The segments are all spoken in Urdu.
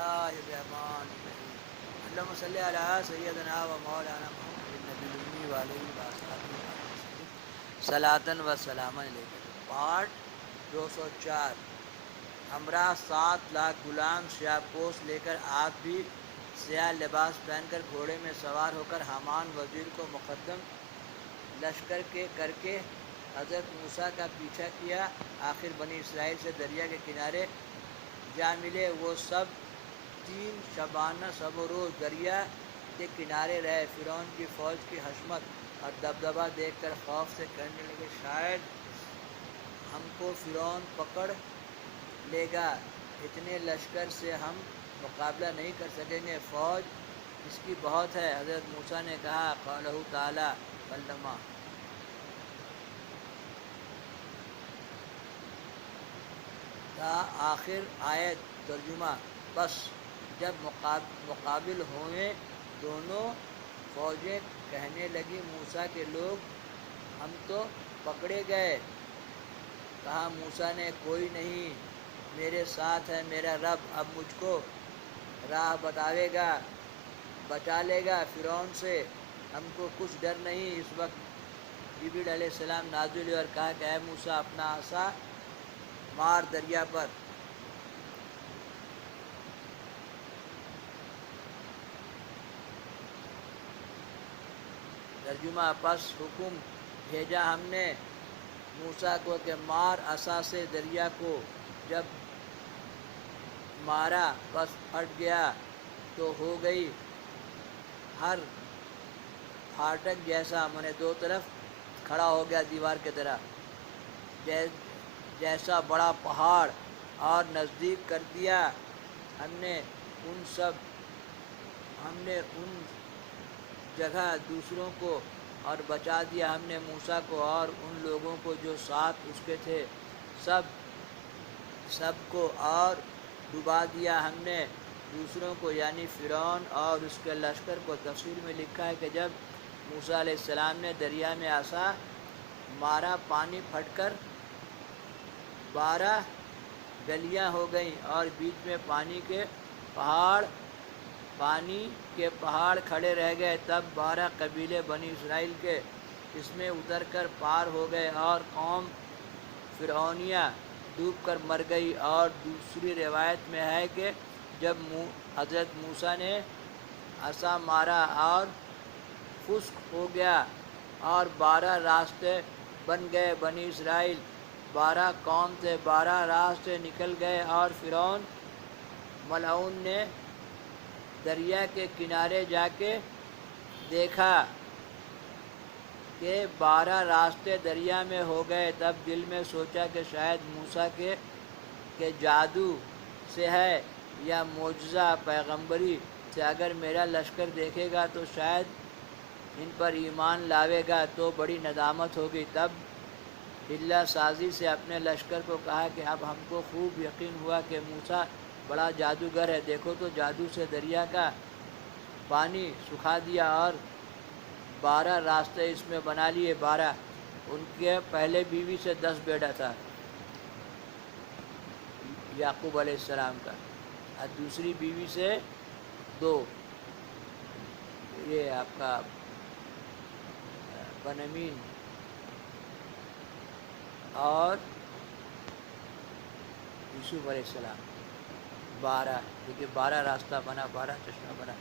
اللہ الرحمن الرحیم اللہم صلی علی سیدنا و مولانا محمد النبی الامی و علیہ وآلہ وسلم صلاۃ و سلام علیکم۔ پارٹ 204۔ ہمراہ 7 لاکھ غلام سیاہ پوش لے کر آپ بھی سیاہ لباس پہن کر گھوڑے میں سوار ہو کر حامان وزیر کو مقدم لشکر کے کر کے حضرت موسیٰ کا پیچھا کیا۔ آخر بنی اسرائیل سے دریا کے کنارے جا ملے۔ وہ سب 3 شبانہ شب و روز دریا کے کنارے رہے۔ فرعون کی فوج کی حشمت اور دبدبہ دیکھ کر خوف سے کہنے لگے، شاید ہم کو فرعون پکڑ لے گا، اتنے لشکر سے ہم مقابلہ نہیں کر سکیں گے، فوج اس کی بہت ہے۔ حضرت موسیٰ نے کہا، قالہ تعالی کلما تا آخر آیت ترجمہ۔ بس جب مقابل ہوئے دونوں فوجیں، کہنے لگی موسیٰ کے لوگ، ہم تو پکڑے گئے۔ کہا موسیٰ نے، کوئی نہیں، میرے ساتھ ہے میرا رب، اب مجھ کو راہ بتاوے گا، بچا لے گا فرعون سے، ہم کو کچھ ڈر نہیں۔ اس وقت جبریل علیہ السلام نازل ہوئے اور کہا کہ اے موسیٰ، اپنا عصا مار دریا پر۔ ترجمہ۔ پس حکم بھیجا ہم نے موسیٰ کو کہ مار عصا سے دریا کو۔ جب مارا پس پھٹ گیا تو ہو گئی ہر پھاٹک جیسا، منے 2 طرف کھڑا ہو گیا دیوار کی طرح، جیسا بڑا پہاڑ، اور نزدیک کر دیا ہم نے ان جگہ دوسروں کو، اور بچا دیا ہم نے موسیٰ کو اور ان لوگوں کو جو ساتھ اس کے تھے، سب کو، اور ڈبا دیا ہم نے دوسروں کو، یعنی فرعون اور اس کے لشکر کو۔ تفسیر میں لکھا ہے کہ جب موسیٰ علیہ السلام نے دریا میں عصا مارا، پانی پھٹ کر 12 گلیاں ہو گئیں اور بیچ میں پانی کے پہاڑ کھڑے رہ گئے۔ تب 12 قبیلے بنی اسرائیل کے اس میں اتر کر پار ہو گئے اور قوم فرعونیہ ڈوب کر مر گئی۔ اور دوسری روایت میں ہے کہ جب حضرت موسیٰ نے عصا مارا اور خشک ہو گیا اور 12 راستے بن گئے، بنی اسرائیل 12 قوم تھے، 12 راستے نکل گئے، اور فرعون ملعون نے دریا کے کنارے جا کے دیکھا کہ 12 راستے دریا میں ہو گئے۔ تب دل میں سوچا کہ شاید موسیٰ کے جادو سے ہے یا معجزہ پیغمبری سے، اگر میرا لشکر دیکھے گا تو شاید ان پر ایمان لاوے گا تو بڑی ندامت ہوگی۔ تب حیلہ سازی سے اپنے لشکر کو کہا کہ اب ہم کو خوب یقین ہوا کہ موسیٰ بڑا جادوگر ہے، دیکھو تو جادو سے دریا کا پانی سکھا دیا اور 12 راستے اس میں بنا لیے۔ 12 ان کے پہلے بیوی سے 10 بیٹا تھا یعقوب علیہ السلام کا، اور دوسری بیوی سے 2، یہ آپ کا بنیامین، اور یوسف علیہ السلام۔ 12، کیونکہ 12 راستہ بنا، 12 چشمہ بنا،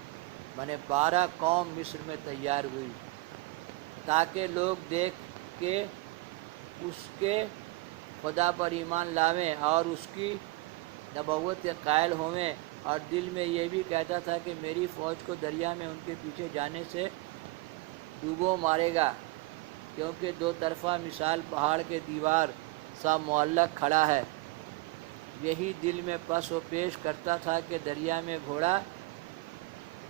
بنے 12 قوم مصر میں تیار ہوئی تاکہ لوگ دیکھ کے اس کے خدا پر ایمان لاویں اور اس کی نبوت کے قائل ہوئیں، اور دل میں یہ بھی کہتا تھا کہ میری فوج کو دریا میں ان کے پیچھے جانے سے ڈوبو مارے گا، کیونکہ 2 طرفہ مثال پہاڑ کے دیوار سا معلق کھڑا ہے۔ یہی دل میں پس و پیش کرتا تھا کہ دریا میں گھوڑا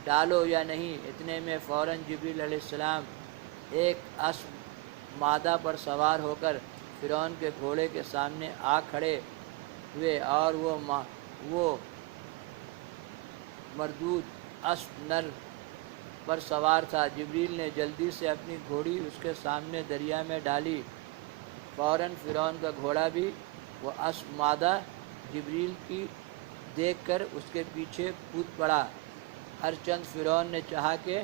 ڈالو یا نہیں۔ اتنے میں فوراً جبریل علیہ السلام ایک اسب مادہ پر سوار ہو کر فرعون کے گھوڑے کے سامنے آ کھڑے ہوئے، اور وہ مردود اسب نر پر سوار تھا۔ جبریل نے جلدی سے اپنی گھوڑی اس کے سامنے دریا میں ڈالی، فوراً فرعون کا گھوڑا بھی وہ اسب مادہ جبریل کی دیکھ کر اس کے پیچھے کود پڑا۔ ہرچند فرعون نے چاہا کہ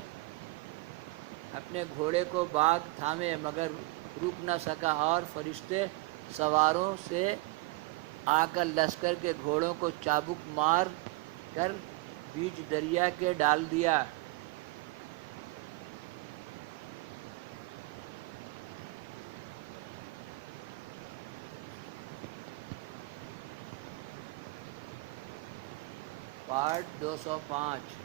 اپنے گھوڑے کو باغ تھامے مگر رک نہ سکا، اور فرشتے سواروں سے آ کر لشکر کے گھوڑوں کو چابک مار کر بیچ دریا کے ڈال دیا۔ پارٹ 205۔